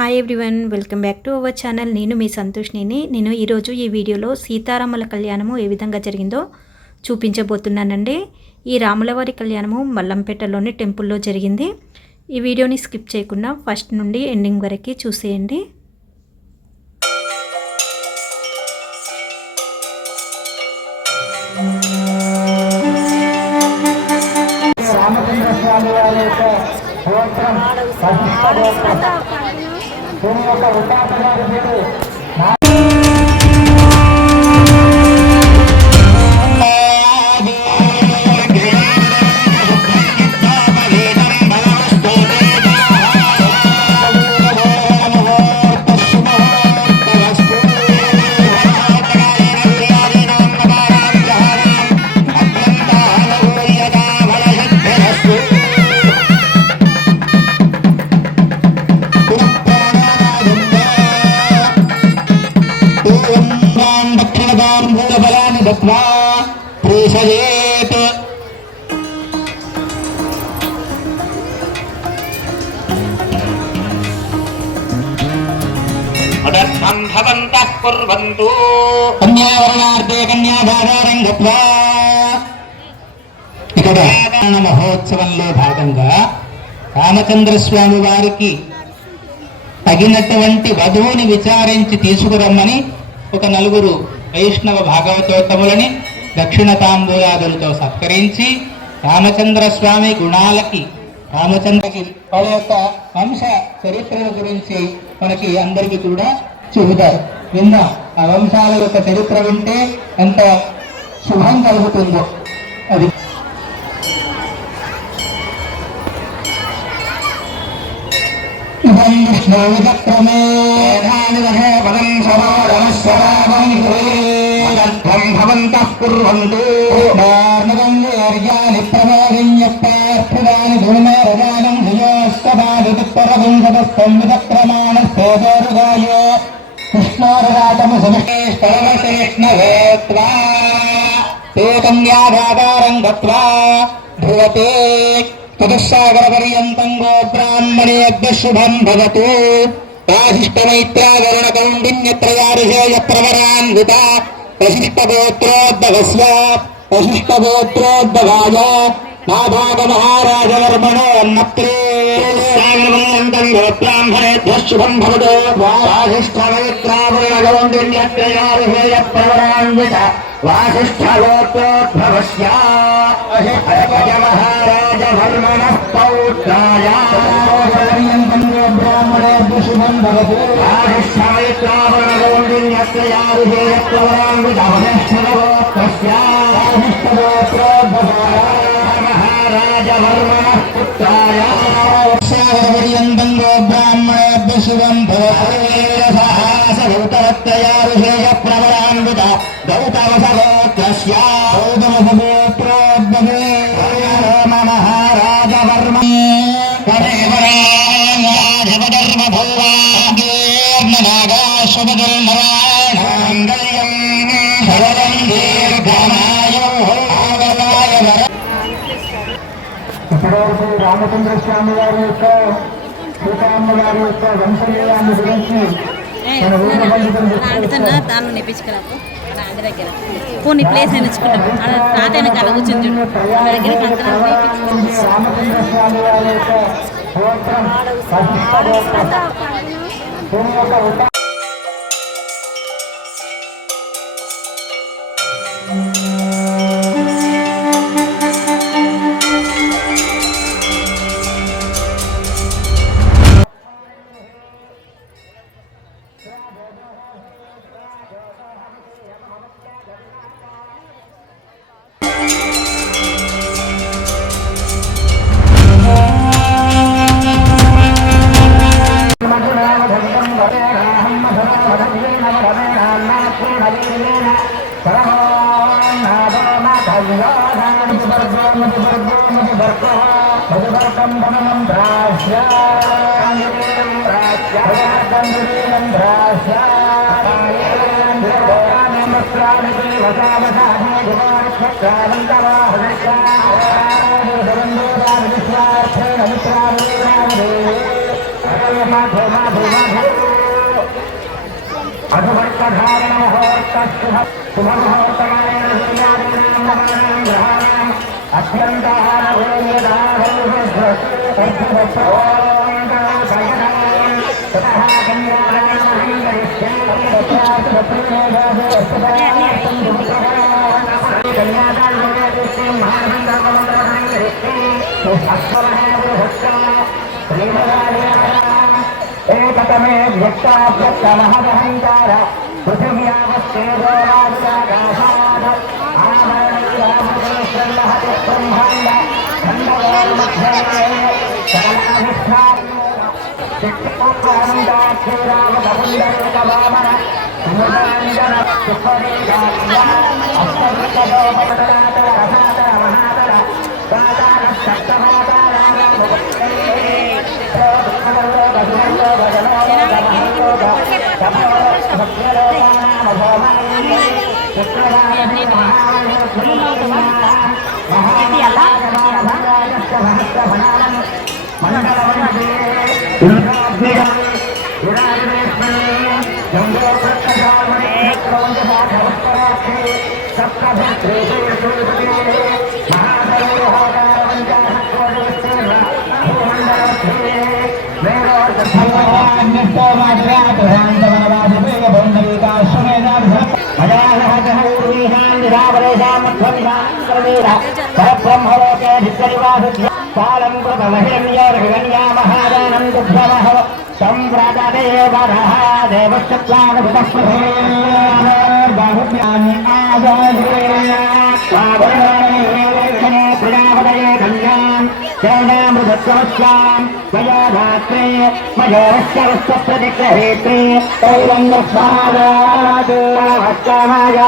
Hi everyone, welcome back to our channel. నేను మీ సంతోష్ని. నేను ఈరోజు ఈ వీడియోలో సీతారాముల కళ్యాణము ఏ విధంగా జరిగిందో చూపించబోతున్నానండి. ఈ రాములవారి కళ్యాణము మల్లంపేటలోని టెంపుల్లో జరిగింది. ఈ వీడియోని స్కిప్ చేయకుండా ఫస్ట్ నుండి ఎండింగ్ వరకు చూసేయండి. ఇక్కడ మహోత్సవంలో భాగంగా రామచంద్ర స్వామి వారికి తగినటువంటి వధువుని విచారించి తీసుకురమ్మని ఒక నలుగురు వైష్ణవ భాగవతోత్తములని దక్షిణ తాంబూలాదులతో సత్కరించి రామచంద్ర స్వామి గుణాలకి రామచంద్రకి వాళ్ళ యొక్క వంశ చరిత్రల గురించి మనకి అందరికీ కూడా చెబుతారు. విన్న ఆ వంశాల యొక్క చరిత్ర వింటే ఎంత శుభం కలుగుతుందో అది. కన్యాధారం గత్వా ధ్రువతే తదుస్సాగరపర్యంతం గో బ్రాహ్మణేభ్యః శుభం భవతు. వాసిష్ఠమైత్రాగరుణ కౌండిన్యత్రయారుషేయ ప్రవరాన్విత వశిష్ఠగోత్రోద్భవస్య వశిష్ఠగోత్రోద్భవాయ నాభాగ మహారాజవర్మణో అన్నత్రే బ్రాహ్మణేభ్యః శుభం భవతు. వాసిష్ఠమైత్రాగరుణ కౌండిన్యత్రయారుషేయ ప్రవరాన్విత వాసిష్ఠగోత్రోద్భవస్య మహారాజవర్మణః పౌత్రాయ బ్రాహ్మణేభ్యః శుభం భవతు. మహారాజవర్మణః పుత్రాయ పర్యంతం గో బ్రాహ్మణేభ్యః శుభం భవతు. ప్రవరాన్విత గౌతమసగోత్రస్య గౌతమసగోత్రోద్భవే మహారాజవర్మ ఇప్పటివరకు రామచంద్ర స్వామి వారి యొక్క సీతారామ గారి యొక్క వంశలీలాన్ని గురించి ఆడుతున్నా తాను నెప్పించుకురాపు ఆంటీ దగ్గర పోనీ ప్లేస్ నేర్చుకుంటాం తాతయ్య కళ కూర్చొని చూడు దగ్గరికి రామచంద్ర స్వామి వారి యొక్క ఏకతమే వ్యక్తాభ్యక్తమహదహంకార పృథివ్యావస్థేజోరాజాకాశాద్ ఆమరణీయామృతేశ్వర్లహతి బ్రహ్మాండ ఖండగోర్మధ్యే సకలాధిష్టాత్మ చిత్తోత్తానందాక్షీరామదపుండరేకవామన సుమృతాంజన సుపరీకాండ అష్టవృత్తదోపదరాతర రసాతర మహాతర సాతార కాలం కృతమహిరణ్యోర్హిరణ్యామహాదానం దుఃఖమః సంవ్రతదేవరః దేవశక్లాగృతస్మృతేర్బాహుభ్యాని ఆదాదే స్వాభరణే ప్రజాపతయే కళ్యాణ్ శరణామృతస్వాం మయాధాత్రే మయోరస్యవస్తప్రతిగ్రహేత్రే తైరంగస్వాదాత్ కామకామాయ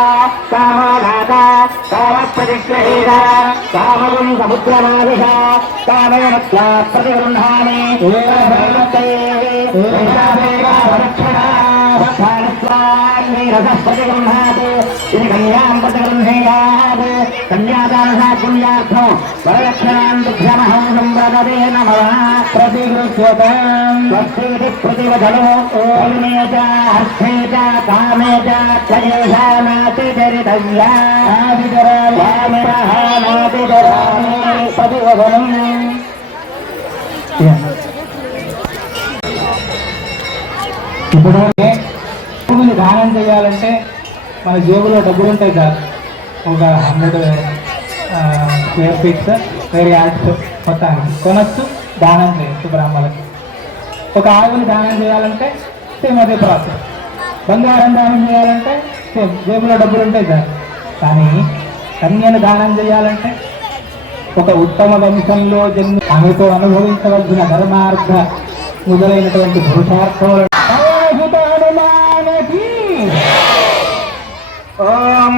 కామదాత కామప్రతిగ్రహేత కామం సముద్రమాదిశ కామయమత్యా ప్రతిగృహామి రసప్రతిగృహాత్ ఇది కన్యాం ప్రతిగృహేయాత్ కన్యాదానः పుణ్యార్థం వరదక్షిణాం దుఃఖమహం సంప్రదతే నమః ప్రతిగృహ్యతాం స్వస్తితి ప్రతివదనో ఓమే చ అర్థే చ కామే చ క్లేశానాతి చరితవ్యా ఆదితరాయామిరహానాతి చరామి ప్రతివదనం. ఇప్పుడు భూమిని దానం చేయాలంటే మన జేబులో డబ్బులు ఉంటాయి సార్, ఒక 100 స్క్వేర్ ఫీట్స్ వేరే యాడ్స్ మొత్తానికి కొనొచ్చు, దానం చేయొచ్చు బ్రాహ్మణులకి. ఒక ఆవుని దానం చేయాలంటే సేమ్ అదే ప్రాసెస్. బంగారం దానం చేయాలంటే సేమ్ జేబులో డబ్బులు ఉంటాయి సార్. కానీ కన్యను దానం చేయాలంటే ఒక ఉత్తమ వంశంలో జన్మ ఆమెతో అనుభవించవలసిన ధర్మార్థ మొదలైనటువంటి పురుషార్థములు ఓం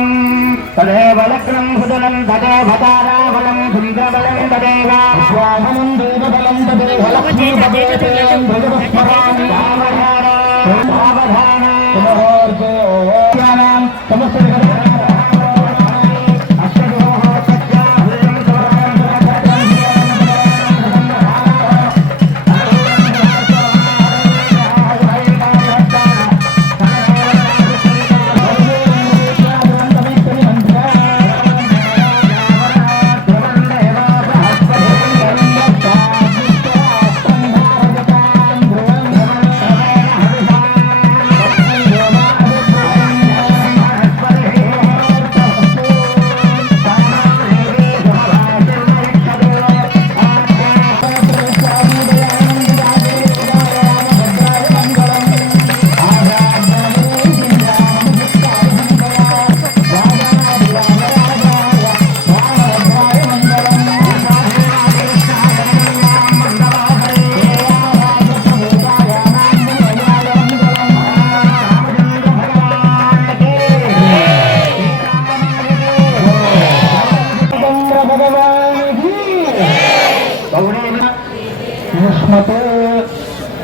తదేవ లగ్నం హృదనం తదేవ తారాబలం దుంగబలం తదేవ స్వాహనం దేవబలం తదేవ లక్ష్మీ తదేవం భగవస్మరామి సావధాన సావధాన సమోర్జోయానాం సమస్త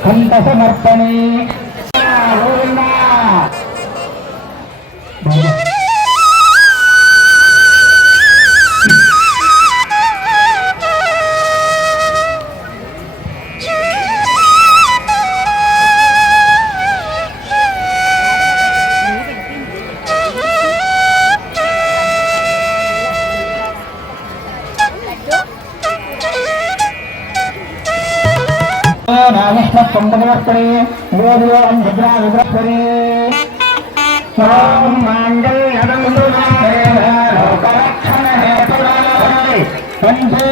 కంఠ సమర్పణే సంభవస్తరే యోగం భద్రా విగ్రహరే ఓం మాంగళ్యం లోకరక్షణ హేతురాయ పంచే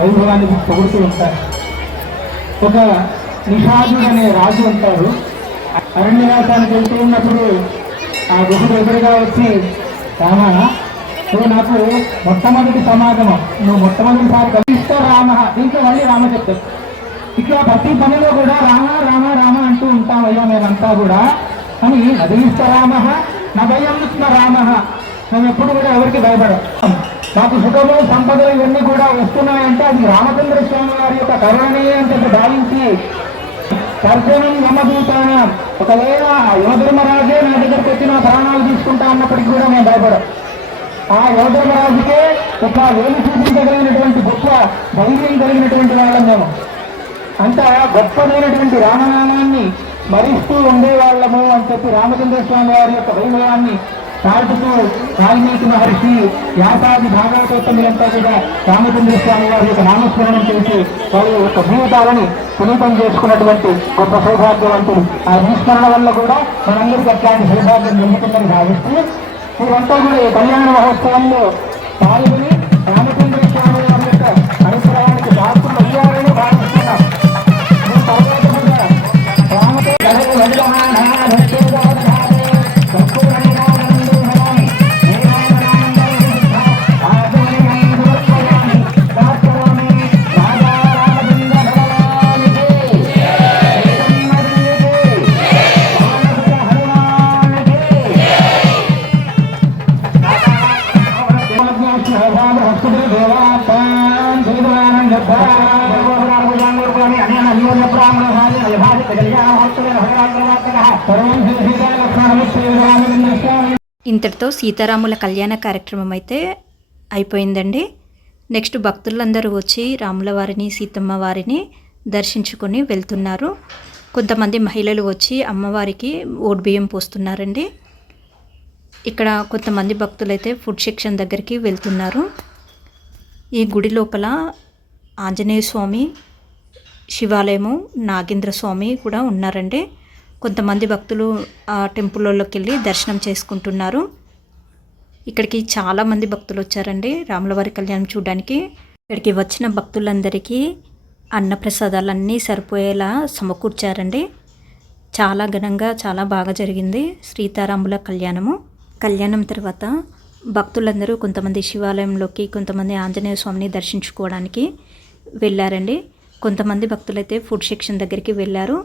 వైభవానికి పొగుడుతూ ఉంటారు. ఒక నిషాదుడు అనే రాజు ఉంటారు. అరణ్యవాసానికి వెళ్తూ ఉన్నప్పుడు ఆ గుహుడు ఎదురుగా వచ్చి, రామ నువ్వు నాకు మొట్టమొదటి సమాగమం, నువ్వు మొట్టమొదటిసారి కవిస్తా రామ, దీంట్లో మళ్ళీ రామ చెప్తారు. ఇట్లా ప్రతి పనిలో కూడా రామ రామ రామ అంటూ ఉంటాం అయ్యా మేమంతా కూడా అని. నదీస్త రామ నదయం రామ, మేము ఎప్పుడు కూడా ఎవరికి భయపడం. మాకు సుఖము సంపదలు ఇవన్నీ కూడా వస్తున్నాయంటే అది రామచంద్ర స్వామి వారి యొక్క కరుణనే అని చెప్పి భావించి తర్జనం యమదూతాన, ఒకవేళ యోధర్మరాజే నా దగ్గరికి వచ్చి నా ప్రాణాలు తీసుకుంటా అన్నప్పటికీ కూడా మేము భయపడం. ఆ యోధర్మరాజుకే ఒక వేలు చూపించగలిగినటువంటి గొప్ప ధైర్యం కలిగినటువంటి వాళ్ళం మేము. అంత గొప్పదైనటువంటి రామనామాన్ని స్మరిస్తూ ఉండేవాళ్ళము అని చెప్పి రామచంద్ర స్వామి వారి యొక్క వైభవాన్ని చాటుతూ వాల్మీకి మహర్షి, వ్యాసాది భాగవతోత్తములంతా కూడా రామచంద్ర స్వామి వారి యొక్క నామస్మరణం చేసి వారి యొక్క జీవితాలని పునీతం చేసుకున్నటువంటి గొప్ప సౌభాగ్యవంతులు. ఆ విస్మరణ వల్ల కూడా మనందరికీ అట్లాంటి సౌభాగ్యం జరుగుతుందని భావిస్తూ మీరంతా కూడా ఈ కళ్యాణ మహోత్సవంలో పాల్గొని రామచంద్ర స్వామి వారి యొక్క అనుగ్రహానికి పాత్రలు అయ్యారని భావిస్తున్నాం. ఇంతటితో సీతారాముల కళ్యాణ కార్యక్రమం అయితే అయిపోయిందండి. నెక్స్ట్ భక్తులందరూ వచ్చి రాముల వారిని సీతమ్మ వారిని దర్శించుకొని వెళ్తున్నారు. కొంతమంది మహిళలు వచ్చి అమ్మవారికి ఓడిబియ్యం పోస్తున్నారండి. ఇక్కడ కొంతమంది భక్తులైతే ఫుడ్ సెక్షన్ దగ్గరికి వెళ్తున్నారు. ఈ గుడి లోపల ఆంజనేయ స్వామి, శివాలయము, నాగేంద్ర స్వామి కూడా ఉన్నారండి. కొంతమంది భక్తులు ఆ టెంపుల్లోకి వెళ్ళి దర్శనం చేసుకుంటున్నారు. ఇక్కడికి చాలామంది భక్తులు వచ్చారండి రాములవారి కళ్యాణం చూడడానికి. ఇక్కడికి వచ్చిన భక్తులందరికీ అన్నప్రసాదాలన్నీ సరిపోయేలా సమకూర్చారండి. చాలా ఘనంగా చాలా బాగా జరిగింది సీతారాముల కళ్యాణము. కళ్యాణం తర్వాత భక్తులందరూ కొంతమంది శివాలయంలోకి, కొంతమంది ఆంజనేయ స్వామిని దర్శించుకోవడానికి వెళ్ళారండి. కొంతమంది భక్తులైతే ఫుడ్ సెక్షన్ దగ్గరికి వెళ్ళారు.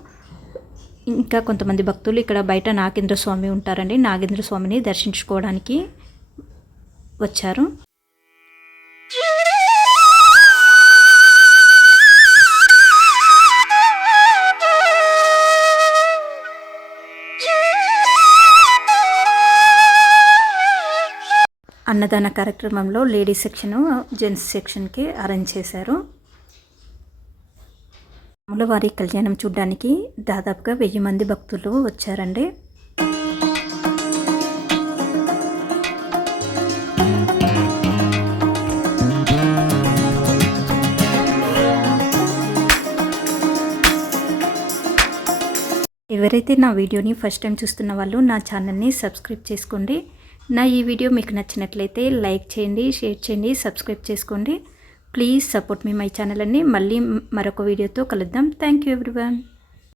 ఇంకా కొంతమంది భక్తులు ఇక్కడ బయట నాగేంద్ర స్వామి ఉంటారండి, నాగేంద్ర స్వామిని దర్శించుకోవడానికి వచ్చారు. అన్నదాన కార్యక్రమంలో లేడీస్ సెక్షన్, జెంట్స్ సెక్షన్కి అరేంజ్ చేశారు. రాములవారి కళ్యాణం చూడడానికి దాదాపుగా 1000 మంది భక్తులు వచ్చారండి. ఎవరైతే నా వీడియోని ఫస్ట్ టైం చూస్తున్న వాళ్ళు నా ఛానల్ని సబ్స్క్రైబ్ చేసుకోండి. నా ఈ వీడియో మీకు నచ్చినట్లయితే లైక్ చేయండి, షేర్ చేయండి, సబ్స్క్రైబ్ చేసుకోండి. Please support me my channel అండి. మళ్ళీ మరొక వీడియోతో కలుద్దాం. Thank you everyone.